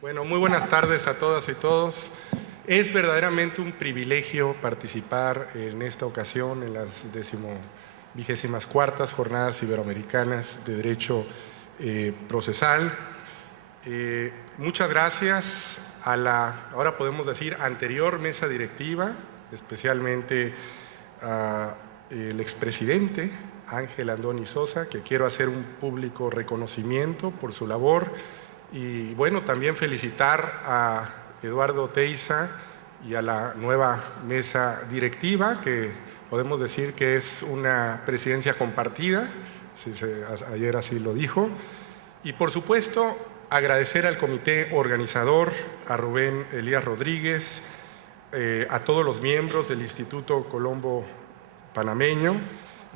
Bueno, muy buenas tardes a todas y todos. Es verdaderamente un privilegio participar en esta ocasión en las 24ª Jornadas Iberoamericanas de Derecho Procesal. Muchas gracias a la, ahora podemos decir, anterior mesa directiva, especialmente al expresidente Ángel Andoni Sosa, que quiero hacer un público reconocimiento por su labor. Y bueno, también felicitar a Eduardo Oteiza y a la nueva mesa directiva, que podemos decir que es una presidencia compartida, ayer así lo dijo. Y por supuesto, agradecer al comité organizador, a Rubén Elías Rodríguez, a todos los miembros del Instituto Colombo Panameño.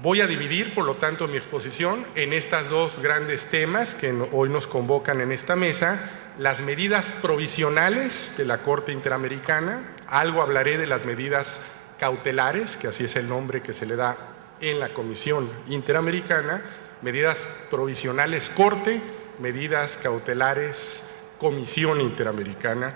Voy a dividir, por lo tanto, mi exposición en estos dos grandes temas que hoy nos convocan en esta mesa: las medidas provisionales de la Corte Interamericana. Algo hablaré de las medidas cautelares, que así es el nombre que se le da en la Comisión Interamericana: medidas provisionales Corte, medidas cautelares Comisión Interamericana.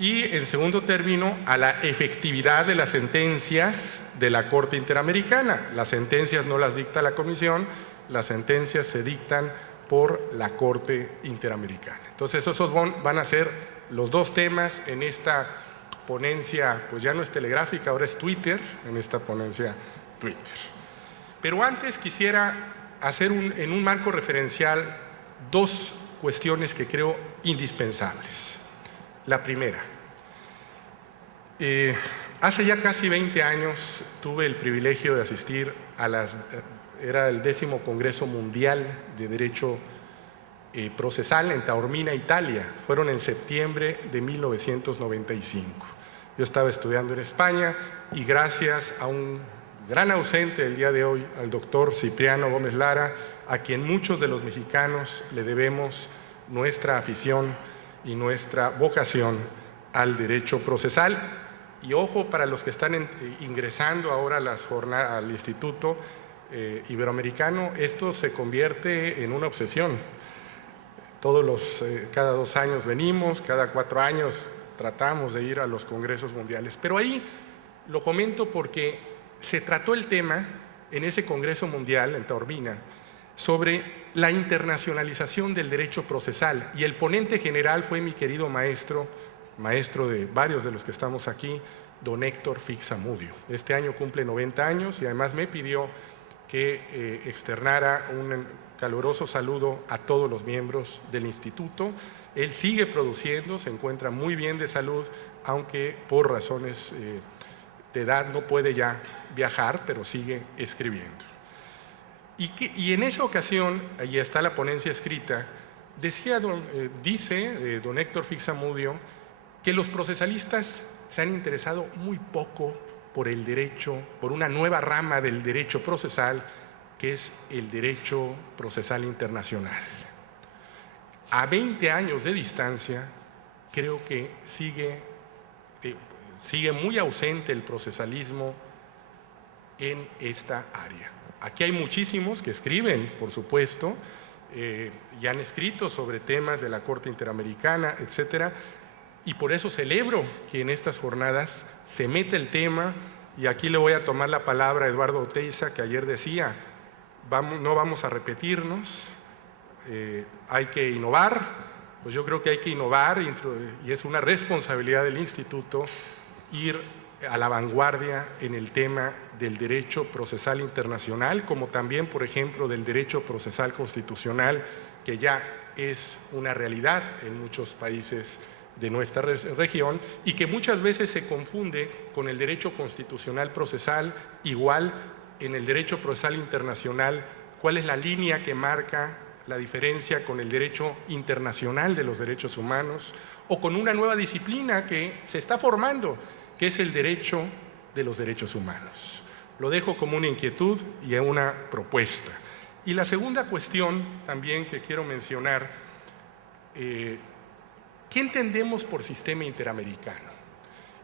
Y, en segundo término, a la efectividad de las sentencias de la Corte Interamericana. Las sentencias no las dicta la Comisión, las sentencias se dictan por la Corte Interamericana. Entonces, esos van a ser los dos temas en esta ponencia, pues ya no es telegráfica, ahora es Twitter, en esta ponencia Twitter. Pero antes quisiera hacer en un marco referencial dos cuestiones que creo indispensables. La primera, hace ya casi 20 años tuve el privilegio de asistir era el 10º Congreso Mundial de Derecho Procesal en Taormina, Italia. Fueron en septiembre de 1995. Yo estaba estudiando en España y gracias a un gran ausente del día de hoy, al doctor Cipriano Gómez Lara, a quien muchos de los mexicanos le debemos nuestra afición y nuestra vocación al derecho procesal. Y ojo, para los que están ingresando ahora al Instituto Iberoamericano, esto se convierte en una obsesión. Cada 2 años venimos, cada 4 años tratamos de ir a los congresos mundiales. Pero ahí lo comento porque se trató el tema en ese Congreso Mundial en Taormina sobre la internacionalización del derecho procesal, y el ponente general fue mi querido maestro de varios de los que estamos aquí, don Héctor Fix-Zamudio. Este año cumple 90 años y además me pidió que externara un caluroso saludo a todos los miembros del instituto. Él sigue produciendo, se encuentra muy bien de salud, aunque por razones de edad no puede ya viajar, pero sigue escribiendo. Y en esa ocasión, ahí está la ponencia escrita, dice don Héctor Fix-Zamudio que los procesalistas se han interesado muy poco por el derecho, por una nueva rama del derecho procesal, que es el derecho procesal internacional. A 20 años de distancia, creo que sigue muy ausente el procesalismo en esta área. Aquí hay muchísimos que escriben, por supuesto, y han escrito sobre temas de la Corte Interamericana, etcétera, y por eso celebro que en estas jornadas se meta el tema. Y aquí le voy a tomar la palabra a Eduardo Oteiza, que ayer decía, no vamos a repetirnos, hay que innovar. Pues yo creo que hay que innovar y es una responsabilidad del instituto ir a la vanguardia en el tema del derecho procesal internacional, como también, por ejemplo, del derecho procesal constitucional, que ya es una realidad en muchos países de nuestra región y que muchas veces se confunde con el derecho constitucional procesal. Igual en el derecho procesal internacional, ¿cuál es la línea que marca la diferencia con el derecho internacional de los derechos humanos, o con una nueva disciplina que se está formando, que es el derecho de los derechos humanos? Lo dejo como una inquietud y una propuesta. Y la segunda cuestión también que quiero mencionar, ¿qué entendemos por sistema interamericano?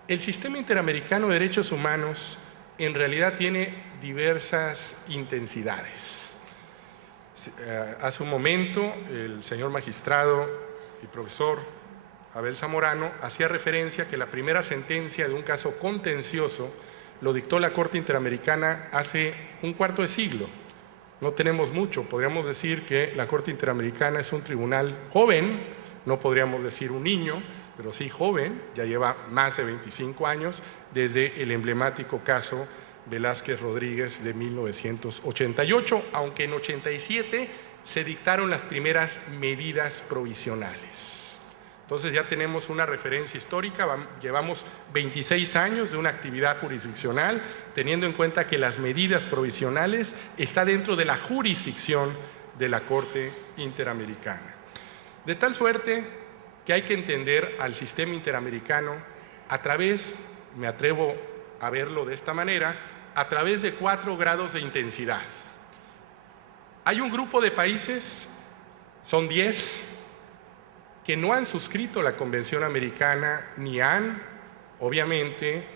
El sistema interamericano de derechos humanos en realidad tiene diversas intensidades. Hace un momento el señor magistrado y profesor Abel Zamorano, hacía referencia a que la primera sentencia de un caso contencioso lo dictó la Corte Interamericana hace un cuarto de siglo. No tenemos mucho, podríamos decir que la Corte Interamericana es un tribunal joven, no podríamos decir un niño, pero sí joven, ya lleva más de 25 años desde el emblemático caso Velázquez Rodríguez de 1988, aunque en 87 se dictaron las primeras medidas provisionales. Entonces ya tenemos una referencia histórica, llevamos 26 años de una actividad jurisdiccional, teniendo en cuenta que las medidas provisionales están dentro de la jurisdicción de la Corte Interamericana. De tal suerte que hay que entender al sistema interamericano a través, me atrevo a verlo de esta manera, a través de 4 grados de intensidad. Hay un grupo de países, son 10, que no han suscrito la Convención Americana ni han, obviamente,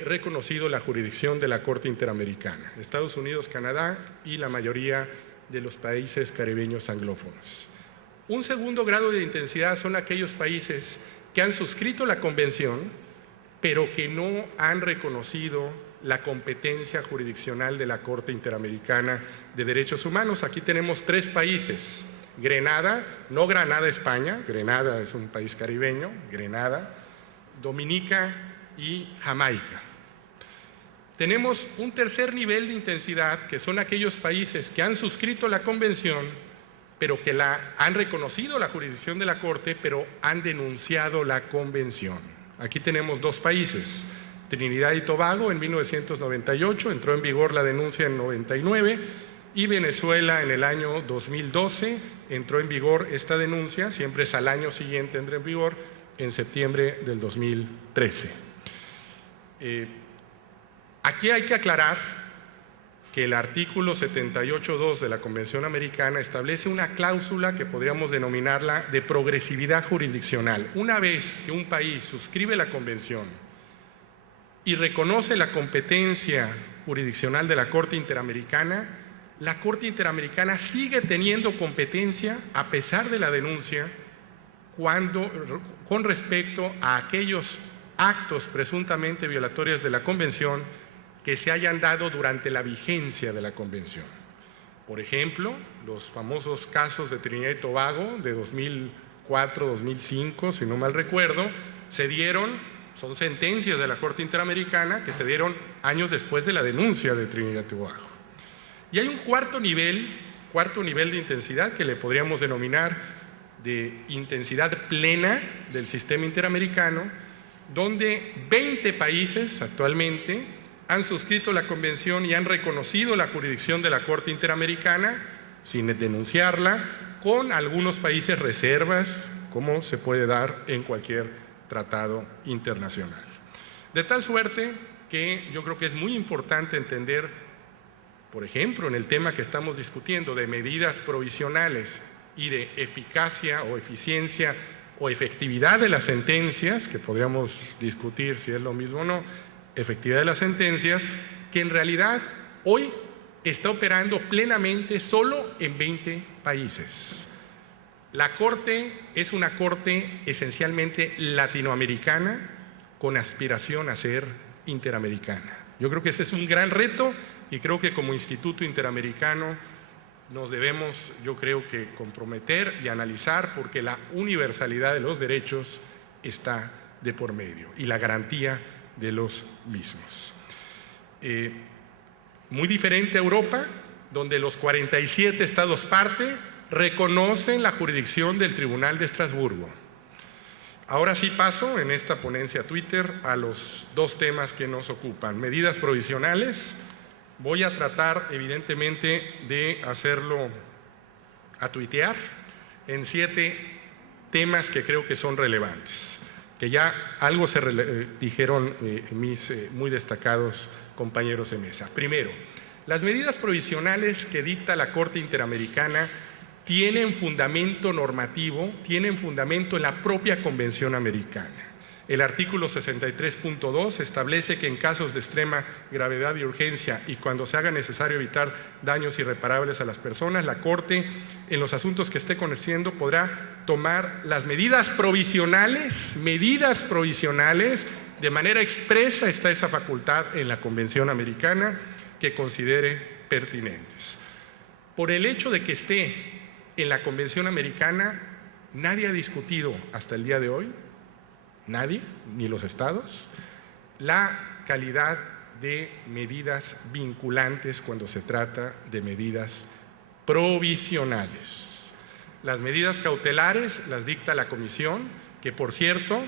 reconocido la jurisdicción de la Corte Interamericana. Estados Unidos, Canadá y la mayoría de los países caribeños anglófonos. Un segundo grado de intensidad son aquellos países que han suscrito la Convención, pero que no han reconocido la competencia jurisdiccional de la Corte Interamericana de Derechos Humanos. Aquí tenemos 3 países. Grenada, no Granada, España, Grenada es un país caribeño, Grenada, Dominica y Jamaica. Tenemos un tercer nivel de intensidad, que son aquellos países que han suscrito la Convención, pero que han reconocido la jurisdicción de la Corte, pero han denunciado la Convención. Aquí tenemos 2 países, Trinidad y Tobago en 1998, entró en vigor la denuncia en 99, y Venezuela en el año 2012 entró en vigor esta denuncia, siempre es al año siguiente entra en vigor, en septiembre del 2013. Aquí hay que aclarar que el artículo 78.2 de la Convención Americana establece una cláusula que podríamos denominarla de progresividad jurisdiccional. Una vez que un país suscribe la Convención y reconoce la competencia jurisdiccional de la Corte Interamericana, la Corte Interamericana sigue teniendo competencia a pesar de la denuncia con respecto a aquellos actos presuntamente violatorios de la Convención que se hayan dado durante la vigencia de la Convención. Por ejemplo, los famosos casos de Trinidad y Tobago de 2004-2005, si no mal recuerdo, son sentencias de la Corte Interamericana que se dieron años después de la denuncia de Trinidad y Tobago. Y hay un cuarto nivel de intensidad que le podríamos denominar de intensidad plena del sistema interamericano, donde 20 países actualmente han suscrito la Convención y han reconocido la jurisdicción de la Corte Interamericana sin denunciarla, con algunos países reservas, como se puede dar en cualquier tratado internacional. De tal suerte que yo creo que es muy importante entender, por ejemplo, en el tema que estamos discutiendo de medidas provisionales y de eficacia o eficiencia o efectividad de las sentencias, que podríamos discutir si es lo mismo o no, efectividad de las sentencias, que en realidad hoy está operando plenamente solo en 20 países. La Corte es una Corte esencialmente latinoamericana con aspiración a ser interamericana. Yo creo que ese es un gran reto y creo que como Instituto Interamericano nos debemos, yo creo que comprometer y analizar, porque la universalidad de los derechos está de por medio y la garantía de los mismos. Muy diferente a Europa, donde los 47 estados parte reconocen la jurisdicción del Tribunal de Estrasburgo. Ahora sí paso en esta ponencia Twitter a los 2 temas que nos ocupan. Medidas provisionales. Voy a tratar evidentemente de hacerlo a tuitear en 7 temas que creo que son relevantes, que ya algo se dijeron mis muy destacados compañeros de mesa. Primero, las medidas provisionales que dicta la Corte Interamericana tienen fundamento normativo, tienen fundamento en la propia Convención Americana. El artículo 63.2 establece que en casos de extrema gravedad y urgencia y cuando se haga necesario evitar daños irreparables a las personas, la Corte, en los asuntos que esté conociendo, podrá tomar las medidas provisionales, de manera expresa está esa facultad en la Convención Americana, que considere pertinentes. Por el hecho de que esté en la Convención Americana, nadie ha discutido hasta el día de hoy, nadie, ni los estados, la calidad de medidas vinculantes cuando se trata de medidas provisionales. Las medidas cautelares las dicta la Comisión, que por cierto,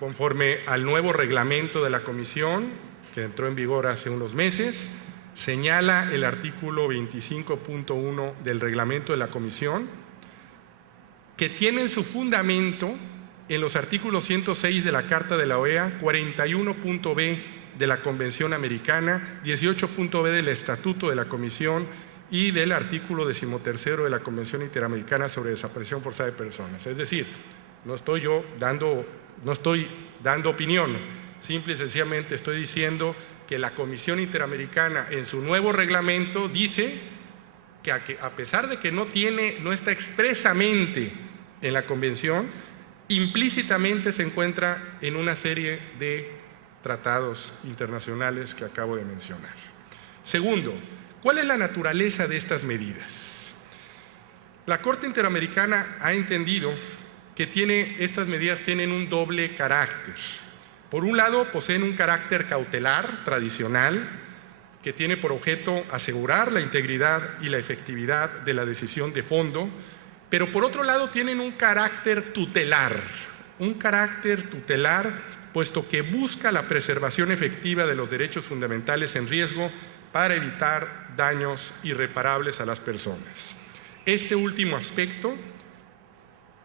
conforme al nuevo reglamento de la Comisión, que entró en vigor hace unos meses, señala el artículo 25.1 del reglamento de la Comisión, que tienen su fundamento en los artículos 106 de la Carta de la OEA, 41.b de la Convención Americana, 18.b del Estatuto de la Comisión y del artículo 13 de la Convención Interamericana sobre Desaparición Forzada de Personas. Es decir, no estoy dando opinión, simple y sencillamente estoy diciendo que la Comisión Interamericana en su nuevo reglamento dice que a pesar de que no está expresamente en la Convención, implícitamente se encuentra en una serie de tratados internacionales que acabo de mencionar. Segundo, ¿cuál es la naturaleza de estas medidas? La Corte Interamericana ha entendido que estas medidas tienen un doble carácter. Por un lado, poseen un carácter cautelar tradicional que tiene por objeto asegurar la integridad y la efectividad de la decisión de fondo, pero por otro lado tienen un carácter tutelar, puesto que busca la preservación efectiva de los derechos fundamentales en riesgo para evitar daños irreparables a las personas. Este último aspecto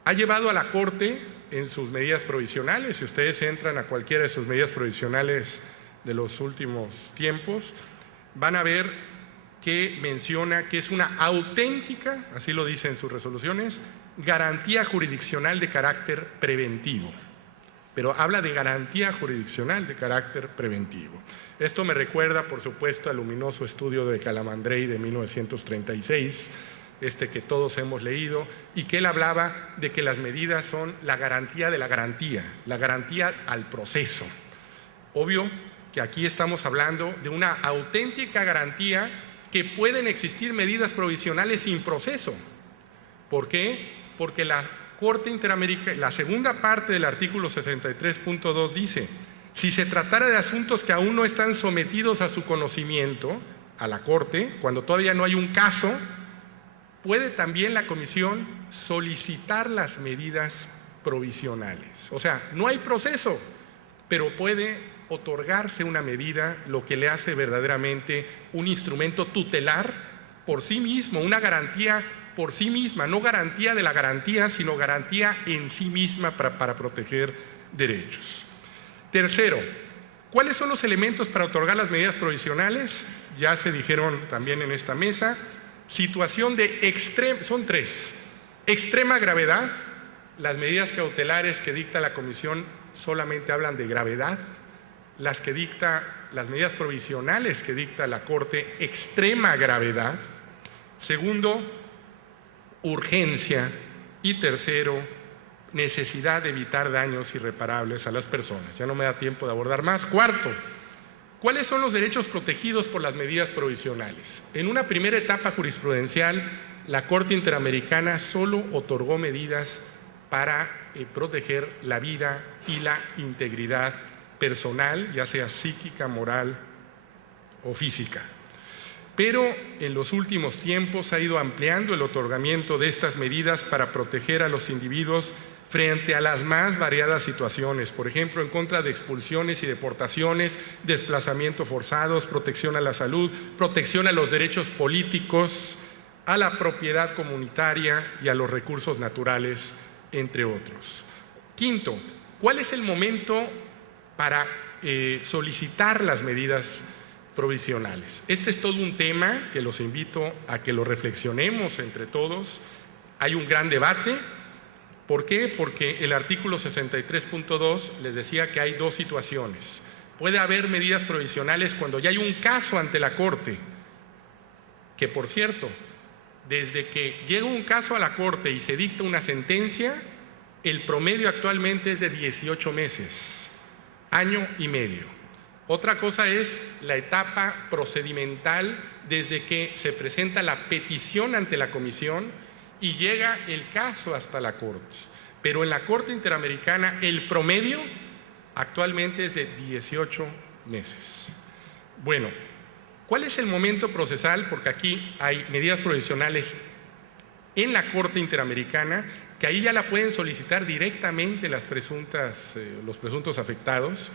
ha llevado a la Corte en sus medidas provisionales, si ustedes entran a cualquiera de sus medidas provisionales de los últimos tiempos, van a ver que menciona que es una auténtica, así lo dice en sus resoluciones, garantía jurisdiccional de carácter preventivo. Pero habla de garantía jurisdiccional de carácter preventivo. Esto me recuerda, por supuesto, al luminoso estudio de Calamandrei de 1936, que todos hemos leído, y que él hablaba de que las medidas son la garantía de la garantía al proceso. Obvio que aquí estamos hablando de una auténtica garantía que pueden existir medidas provisionales sin proceso. ¿Por qué? Porque la Corte Interamericana, la segunda parte del artículo 63.2 dice: si se tratara de asuntos que aún no están sometidos a su conocimiento, a la Corte, cuando todavía no hay un caso, puede también la Comisión solicitar las medidas provisionales. O sea, no hay proceso, pero puede otorgarse una medida, lo que le hace verdaderamente un instrumento tutelar por sí mismo, una garantía por sí misma, no garantía de la garantía, sino garantía en sí misma para proteger derechos. Tercero, ¿cuáles son los elementos para otorgar las medidas provisionales? Ya se dijeron también en esta mesa. Situación de son tres: extrema gravedad. Las medidas cautelares que dicta la Comisión solamente hablan de gravedad. Las medidas provisionales que dicta la Corte, extrema gravedad. Segundo, urgencia. Y tercero, necesidad de evitar daños irreparables a las personas. Ya no me da tiempo de abordar más. Cuarto, ¿cuáles son los derechos protegidos por las medidas provisionales? En una primera etapa jurisprudencial, la Corte Interamericana solo otorgó medidas para proteger la vida y la integridad personal, ya sea psíquica, moral o física. Pero en los últimos tiempos ha ido ampliando el otorgamiento de estas medidas para proteger a los individuos frente a las más variadas situaciones, por ejemplo, en contra de expulsiones y deportaciones, desplazamientos forzados, protección a la salud, protección a los derechos políticos, a la propiedad comunitaria y a los recursos naturales, entre otros. Quinto, ¿cuál es el momento para solicitar las medidas provisionales? Este es todo un tema que los invito a que lo reflexionemos entre todos. Hay un gran debate. ¿Por qué? Porque el artículo 63.2 les decía que hay dos situaciones. Puede haber medidas provisionales cuando ya hay un caso ante la Corte, que por cierto, desde que llega un caso a la Corte y se dicta una sentencia, el promedio actualmente es de 18 meses, año y medio. Otra cosa es la etapa procedimental desde que se presenta la petición ante la Comisión y llega el caso hasta la Corte. Pero en la Corte Interamericana el promedio actualmente es de 18 meses. Bueno, ¿cuál es el momento procesal? Porque aquí hay medidas provisionales en la Corte Interamericana que ahí ya la pueden solicitar directamente los presuntos afectados.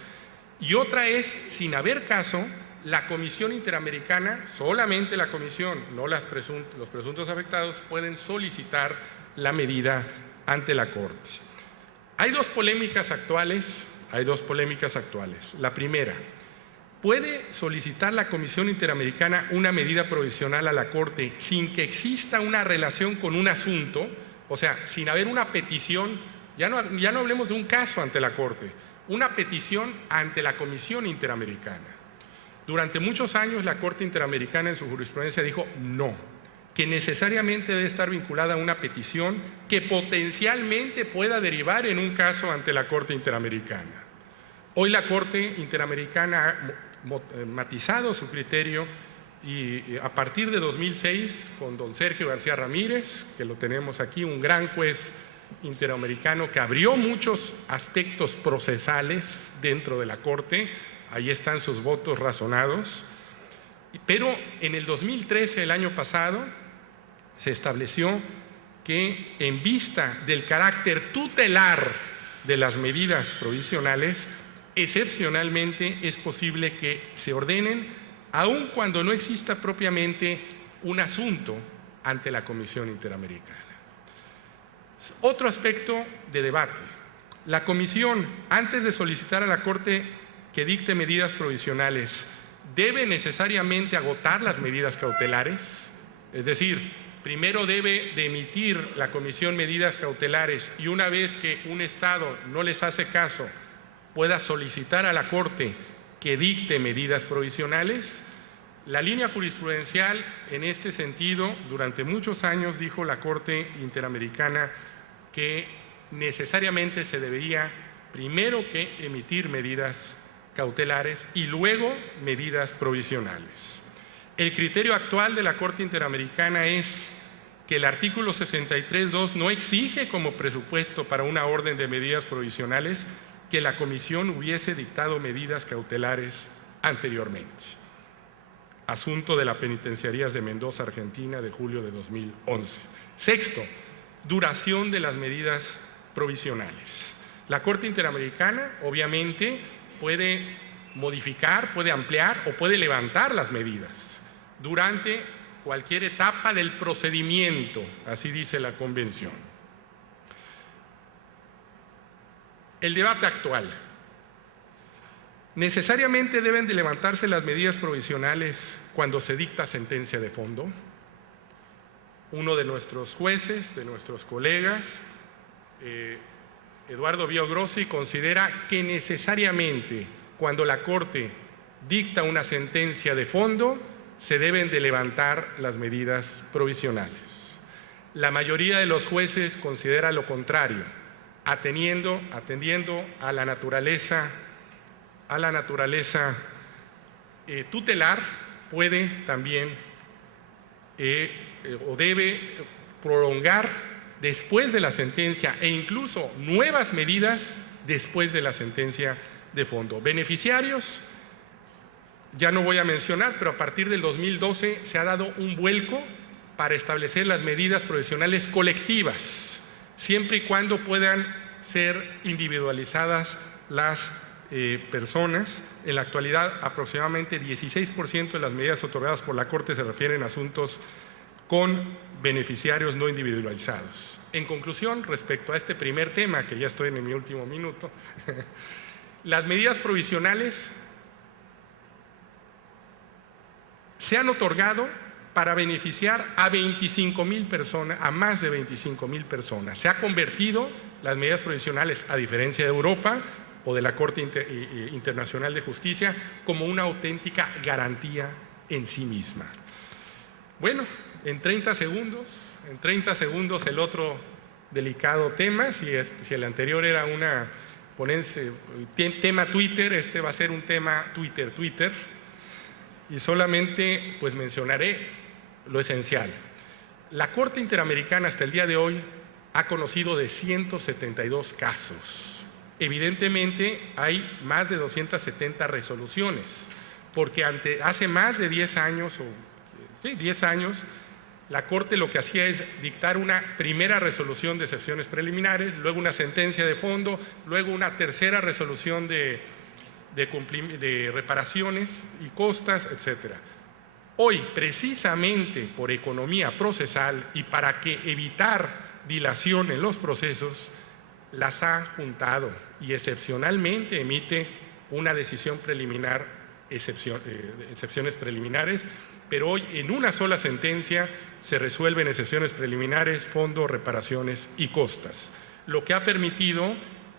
Y otra es, sin haber caso, la Comisión Interamericana, solamente la Comisión, no los presuntos afectados, pueden solicitar la medida ante la Corte. Hay dos polémicas actuales. La primera, ¿puede solicitar la Comisión Interamericana una medida provisional a la Corte sin que exista una relación con un asunto? O sea, sin haber una petición, ya no hablemos de un caso ante la Corte, una petición ante la Comisión Interamericana. Durante muchos años la Corte Interamericana en su jurisprudencia dijo no, que necesariamente debe estar vinculada a una petición que potencialmente pueda derivar en un caso ante la Corte Interamericana. Hoy la Corte Interamericana ha matizado su criterio y a partir de 2006, con don Sergio García Ramírez, que lo tenemos aquí, un gran juez interamericano que abrió muchos aspectos procesales dentro de la Corte, ahí están sus votos razonados, pero en el 2013, el año pasado, se estableció que en vista del carácter tutelar de las medidas provisionales, excepcionalmente es posible que se ordenen, aun cuando no exista propiamente un asunto ante la Comisión Interamericana. Otro aspecto de debate. La Comisión, antes de solicitar a la Corte que dicte medidas provisionales, ¿debe necesariamente agotar las medidas cautelares? Es decir, primero debe de emitir la Comisión medidas cautelares y una vez que un Estado no les hace caso, pueda solicitar a la Corte que dicte medidas provisionales. La línea jurisprudencial en este sentido, durante muchos años dijo la Corte Interamericana que necesariamente se debería primero que emitir medidas cautelares y luego medidas provisionales. El criterio actual de la Corte Interamericana es que el artículo 63.2 no exige como presupuesto para una orden de medidas provisionales que la Comisión hubiese dictado medidas cautelares anteriormente. Asunto de la Penitenciarías de Mendoza, Argentina, de julio de 2011. Sexto, duración de las medidas provisionales. La Corte Interamericana, obviamente, puede modificar, puede ampliar o puede levantar las medidas durante cualquier etapa del procedimiento, así dice la Convención. El debate actual. ¿Necesariamente deben de levantarse las medidas provisionales cuando se dicta sentencia de fondo? Uno de nuestros jueces, de nuestros colegas, Eduardo Biogrossi, considera que necesariamente cuando la Corte dicta una sentencia de fondo, se deben de levantar las medidas provisionales. La mayoría de los jueces considera lo contrario, atendiendo a la naturaleza tutelar, puede también o debe prolongar después de la sentencia e incluso nuevas medidas después de la sentencia de fondo. Beneficiarios, ya no voy a mencionar, pero a partir del 2012 se ha dado un vuelco para establecer las medidas provisionales colectivas, siempre y cuando puedan ser individualizadas las personas. En la actualidad, aproximadamente 16% de las medidas otorgadas por la Corte se refieren a asuntos con beneficiarios no individualizados. En conclusión, respecto a este primer tema, que ya estoy en mi último minuto, las medidas provisionales se han otorgado para beneficiar a 25,000 personas, a más de 25,000 personas. Se ha convertido las medidas provisionales, a diferencia de Europa o de la Corte Internacional de Justicia, como una auténtica garantía en sí misma. Bueno, en 30 segundos el otro delicado tema. Si el anterior era una ponencia, tema Twitter, este va a ser un tema Twitter. Y solamente pues mencionaré lo esencial. La Corte Interamericana hasta el día de hoy ha conocido de 172 casos. Evidentemente hay más de 270 resoluciones, porque hace más de 10 años, 10 años, la Corte lo que hacía es dictar una primera resolución de excepciones preliminares, luego una sentencia de fondo, luego una tercera resolución de reparaciones y costas, etc. Hoy, precisamente por economía procesal y para evitar dilación en los procesos, las ha juntado y excepcionalmente emite una decisión preliminar, excepciones preliminares, pero hoy en una sola sentencia se resuelven excepciones preliminares, fondos, reparaciones y costas, lo que ha permitido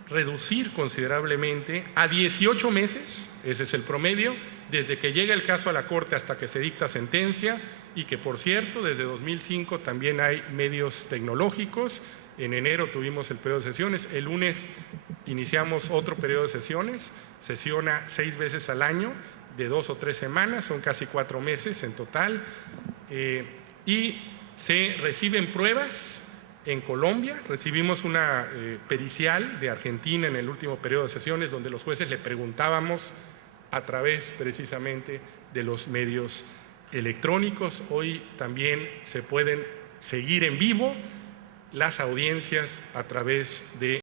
reducir considerablemente a 18 meses, ese es el promedio, desde que llega el caso a la Corte hasta que se dicta sentencia, y que por cierto desde 2005 también hay medios tecnológicos. En enero tuvimos el periodo de sesiones, el lunes iniciamos otro periodo de sesiones, sesiona 6 veces al año, de 2 o 3 semanas, son casi 4 meses en total, y se reciben pruebas en Colombia. Recibimos una pericial de Argentina en el último periodo de sesiones, donde los jueces le preguntábamos a través precisamente de los medios electrónicos. Hoy también se pueden seguir en vivo las audiencias a través de